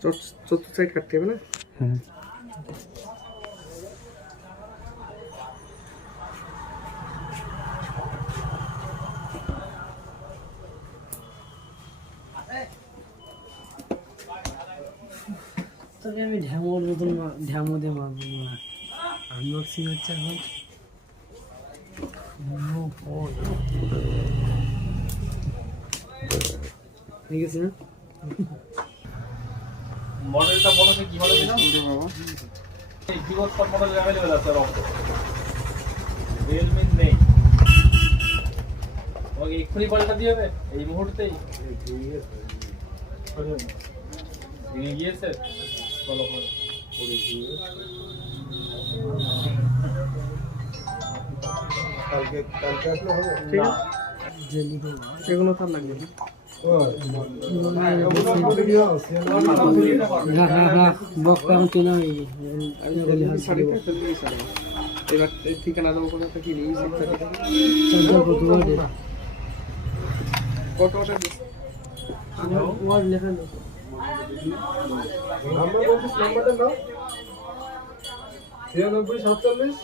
চতুর্থ সাইড কাটতে হবে না? হ্যাঁ তবে আমি ঢ্যামোর মতন ঢ্যামো দিয়ে মারবো না। আনবক্সিং হচ্ছে এখন। ঠিক আছে না? মডেলটা বলো কি মডেল দিলাম? বাবা এই ভিভো সব মডেল अवेलेबल আছে রকম। Realme নেই। ওকে এক্ষুনি পাল্টা দিয়ে হবে এই মুহূর্তেই। ভেঙে গিয়েছে চলো করে দিয়ে কালকে আসলে হবে ঠিক আছে সেগুলো তার লাগবে না। হ্যাঁ বক্স আমি কেনা হয়ে গেছে। এবার ঠিকানা দেবো কোনো একটা কি নেই কত ওটা ওয়ার্ড লেখা নেই। নাম্বারটা নাও 96 47